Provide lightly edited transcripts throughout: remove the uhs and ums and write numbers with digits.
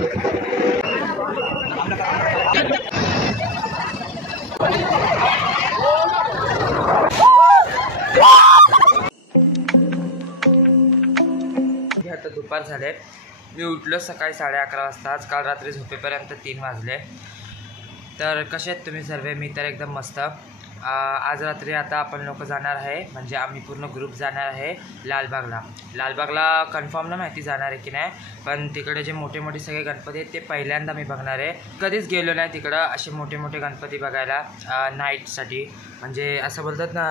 आता दुपार झाले, मी उठलो सकाळी 11:30 वाजता. आज काल रात्री झोपेपर्यंत 3 वाजले. तर कसे आहेत तुम्ही सर्व? मी तर एकदम मस्त. आज रात्री आता आपण लोक जाणार आहे, म्हणजे आम्ही पूर्ण ग्रुप जाणार आहे लालबागला. कन्फर्म नाही माहिती जाणार आहे की नाही, पण तिकडे जे मोठे मोठे सगळे गणपती आहेत ते पहिल्यांदा मी बघणार आहे. कधीच गेलो नाही तिकडं असे मोठे मोठे गणपती बघायला नाईटसाठी. म्हणजे असं बोलतात ना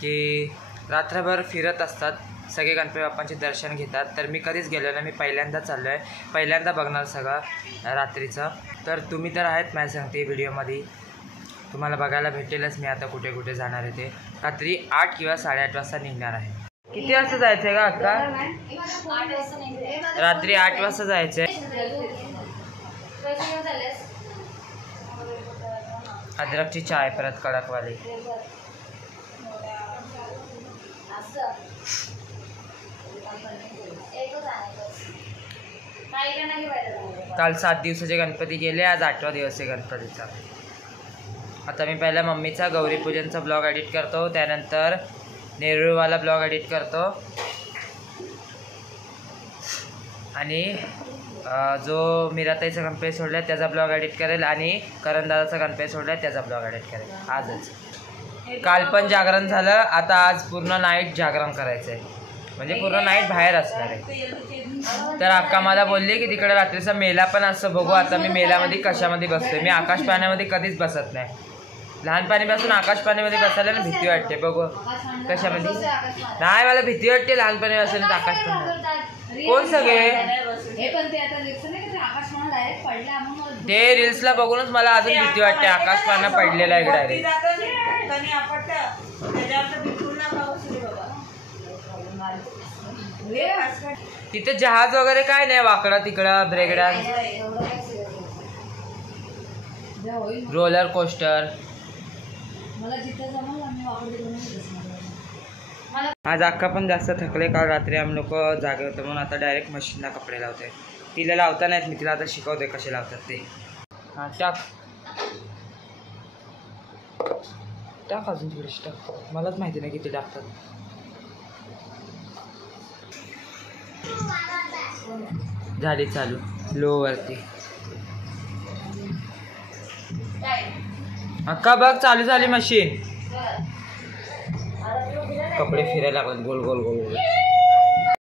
की रात्रभर फिरत असतात सगळे गणपती बाप्पांचे दर्शन घेतात. तर मी कधीच गेलो नाही, मी पहिल्यांदा चाललो आहे, पहिल्यांदा बघणार सगळं रात्रीचं. तर तुम्ही तर आहेत माझ्या सांगते व्हिडिओमध्ये, तुम्हाला बघायला भेटेलच मी आता कुठे कुठे जाणार आहे ते. रात्री 8 किंवा 8:30 वाजता निघणार आहे. किती वाजता जायचं आहे का अक्का? रात्री 8 वाजता जायचं आहे. अद्रकची चाय परत कडकवाली. काल 7 दिवसाचे गणपती गेले, आज 8वा दिवस आहे गणपतीचा. आता मी पहिला मम्मीचा गौरीपूजनचा ब्लॉग एडिट करतो, त्यानंतर नेरूळवाला ब्लॉग एडिट करतो आणि जो मीराताईचा गणपती सोडला त्याचा ब्लॉग एडिट करेल आणि करणदादाचा गणपती सोडला त्याचा ब्लॉग एडिट करेल आजच. काल पण जागरण झालं, आता आज पूर्ण नाईट जागरण करायचं आहे, म्हणजे पूर्ण नाईट बाहेर असणार आहे. तर अक्का मला बोलली की तिकडे रात्रीचा मेला पण असं बघू. आता मी मेल्यामध्ये कशामध्ये बसतोय, मी आकाश पाण्यामध्ये कधीच बसत नाही. लहानपणीपासून आकाश पाण्यामध्ये बसायला ना भीती वाटते. बघू कशामध्ये नाही, मला भीती वाटते लहानपणी असेल तर आकाश पाण्या. कोण सगळे ते रील्सला बघूनच मला अजून भीती वाटते. आकाश पाण्या पडलेला आहे डायरेक्ट. तिथे जहाज वगैरे काय नाही, वाकडा तिकडं ब्रेक डान्स, रोलर कोस्टर. आज अक्का पण जास्त थकले, काल रात्री आम्ही लोक जागे होतो म्हणून आता डायरेक्ट मशीनला कपडे लावते. तिला लावता नाहीत, मी तिला आता शिकवते कसे लावतात ते. हां टाक टाक अजून थोडीशी टाक, मलाच माहिती नाही किती टाकतात. झाली चालू लो वरती. अक्का बघ चालू झाली मशीन. कपडे फिरायला लागतात गोल गोल गोल गोल.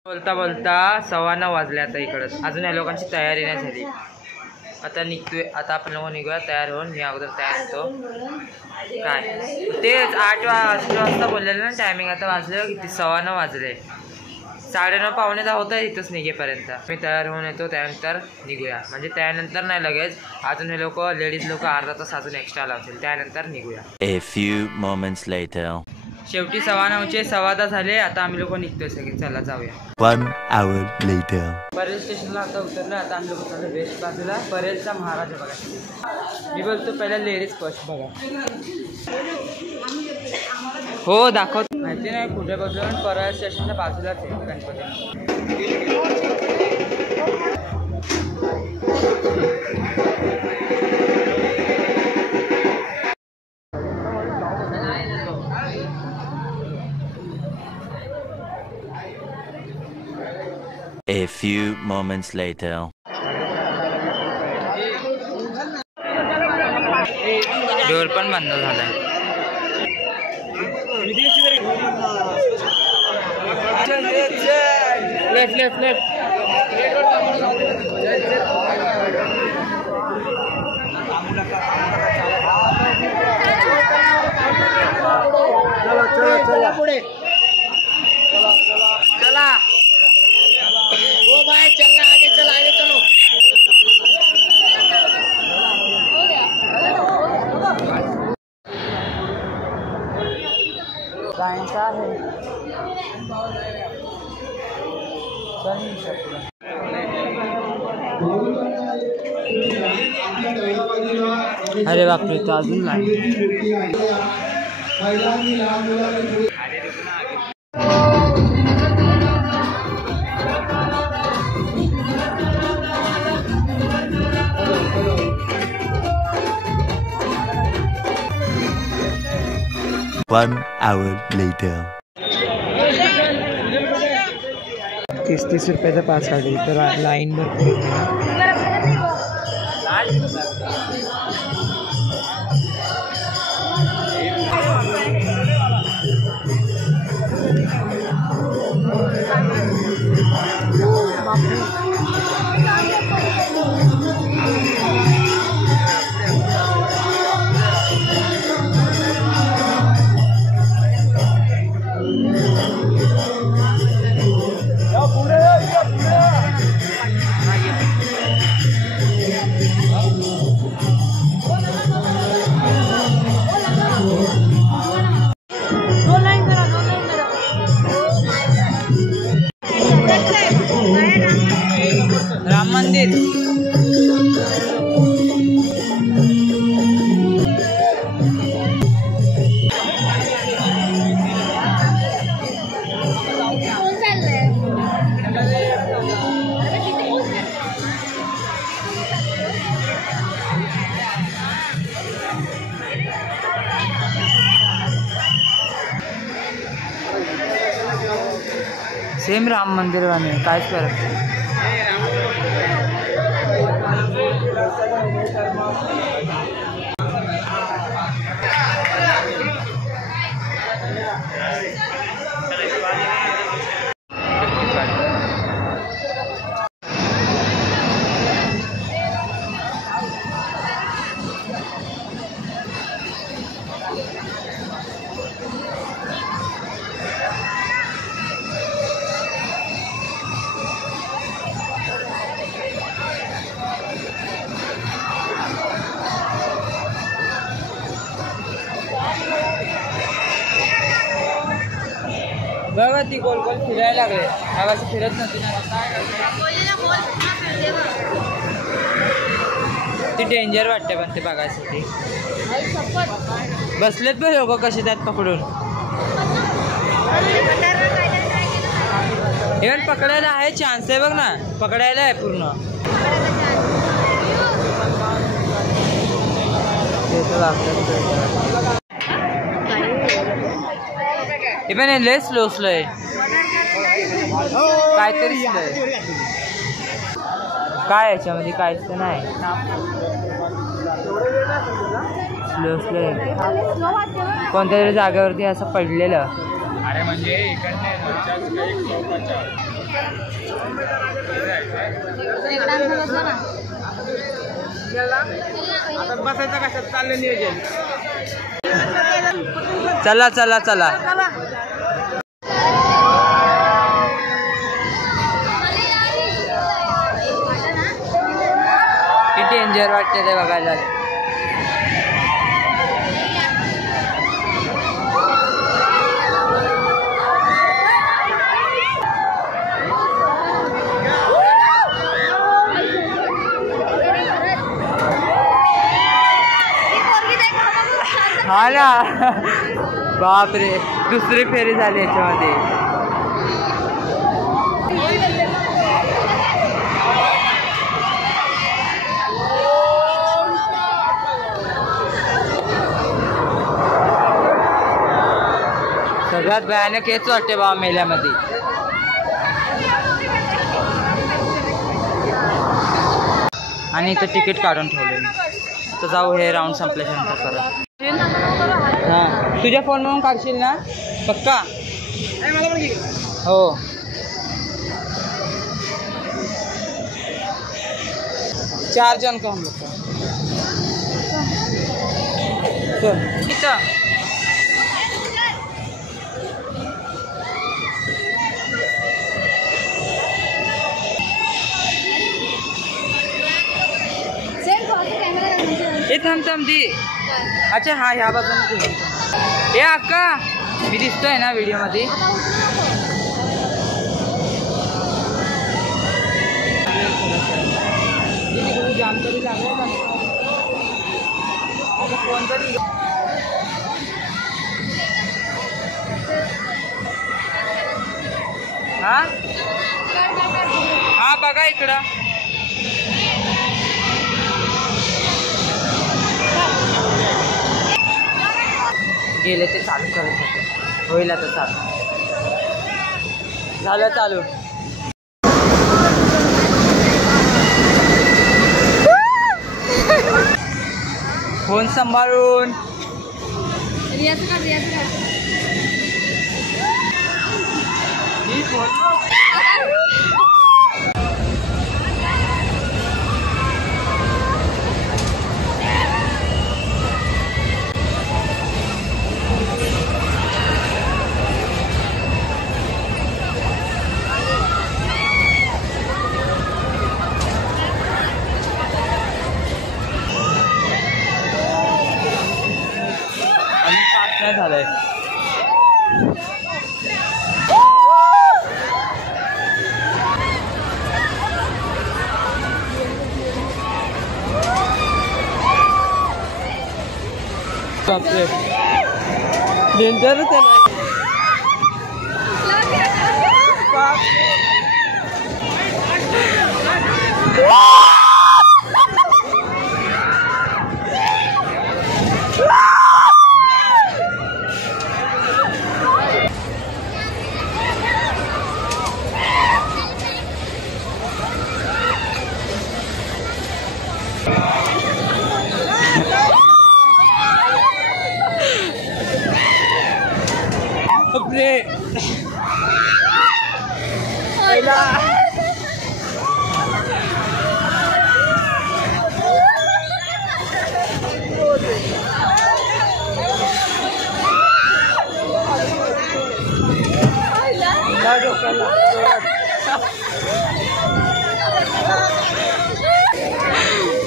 बोलता बोलता 9:15 वाजले आता इकडं. अजून या लोकांची तयारी नाही झाली. आता निघतोय, आता आपण लोक निघूया तयार होऊन. मी अगोदर तयार होतो. काय तेच 8 वाजता बोललेलं ना टायमिंग, आता वाजले किती 9:15 वाजले. 9:30 पावणे 10 होतं इथंच निघेपर्यंत. मी तयार होऊन येतो, त्यानंतर निघूया. म्हणजे त्यानंतर नाही लगेच, अजून हे लोक लेडीज लोक अर्धा तास अजून एक्स्ट्रा लावतील, त्यानंतर निघूया. A few moments later. शेवटी 9:15चे 9:15 झाले. आता आम्ही लोक निघतोय सगळे, चला जाऊया. 1 hour later. परेल स्टेशनला आता उतरलो. आता आम्ही लोक चाललो वेस्ट बाजूला परेलचा महाराजा बघा. मी बोलतो पहिला लेडीज फर्स्ट बघा. हो दाखवतो, माहिती नाही कुठे बसलो, पण परेल स्टेशनच्या बाजूलाच आहे Ganpati. A few moments later. Door पण बंद झालाय. Left left left. चला चला पुढे चला. ओ भाई चलना, आगे चल, आगे चलो. कायचा आहे अरे बापरे, तो अजून नाही. 1 hour later. 30 रुपयाचा पास काढली तर लाईन भरपूर होती ना. राम मंदिर सेम राम मंदिर वाले कायच फरक नाही. बघा ती गोल गोल फिरायला लागले आवाज फिरत नव्हती ना. ती डेंजर वाटते पण ते बघायसाठी. बसलेत बघ लोक कसे त्यात पकडून. इव्हन पकडायला आहे चान्स आहे बघ ना. पकडायला आहे पूर्ण. हे पण लय स्लो आहे काहीतरी काय याच्यामध्ये काहीच तर नाही. स्लो कोणत्या तरी जागेवरती असं पडलेलं. अरे म्हणजे बसायचं कशात चाललं नियोजन. चला चला चला. डेंजर वाटते ते बघायला. हा ना. बापरे दुसरी फेरी झाली याच्यामध्ये. सगळ्यात भयानक हेच वाटते बाबा मेल्यामध्ये. आणि इथं तिकीट काढून ठेवले मी. तर जाऊ हे राऊंड संपल्याच्यानंतर परत. हां तुझ्या फोनवरून काढशील ना पक्का. हो 4 जण का हम लोग इथं. हे थांब दी. अच्छा हा ह्या बाजून. हे अक्का मी दिसतोय ना व्हिडिओमध्ये. जाम तरी लागलं फोन तरी. हा बघा इकडं. गेले ते चालू करत होते. होईल आता चालू. झालं चालू. फोन सांभाळून. झालंय. डेंजरच आहे.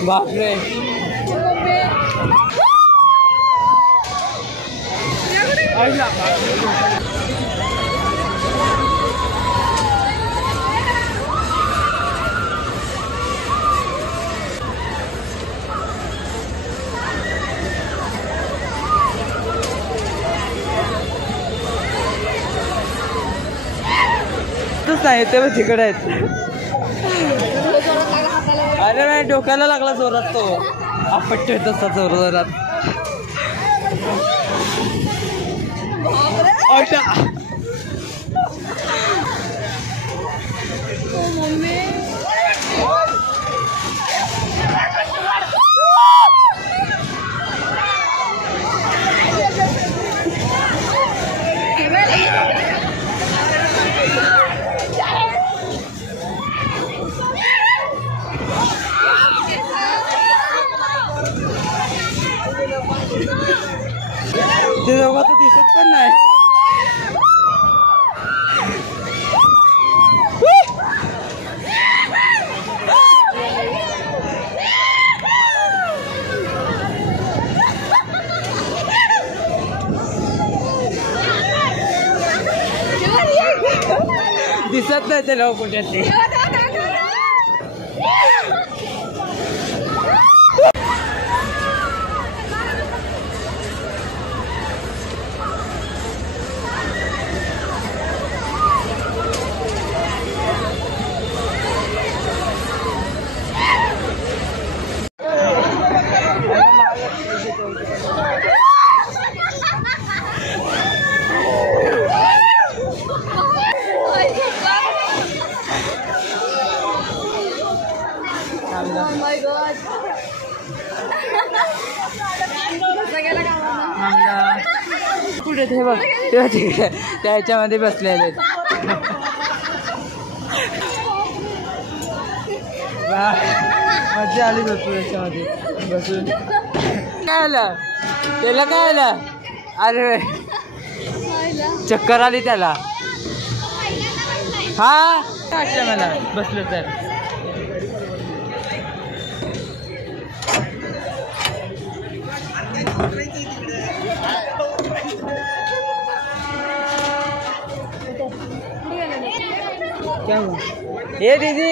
बापरे. नाही ते तिकडे आहेत. अरे नाही डोक्याला लागला जोरात तो. आपट्टे तसा जोर जोरात. ते दोघं तर दिसत पण नाही. दिसत नाही ते लोक कुठे ते. कुठे ते बघ तेव्हा तिकडे त्याच्यामध्ये बसलेले. मजा आली भरपूर याच्यामध्ये बसून. काय आलं त्याला? काय आलं? अरे चक्कर आली त्याला. हा वाटलं मला बसलं तर. क्या हुआ? ये दीदी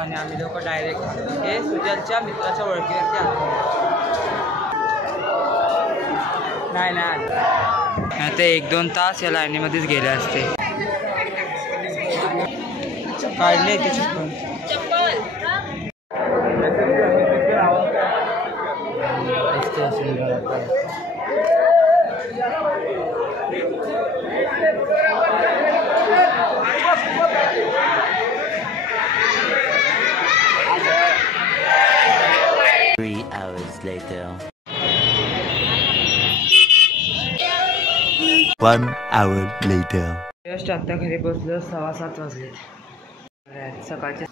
आणि आम्ही लोक डायरेक्ट हे सुजलच्या मित्राच्या ओळखीवरती आलो. नाही ते 1-2 तास या लाईनीमध्येच गेले असते. काढले त्याची later. 1 hour later. जस्ट आत्ता घरी पोचलो. 6:15 वाजले. सकाळचे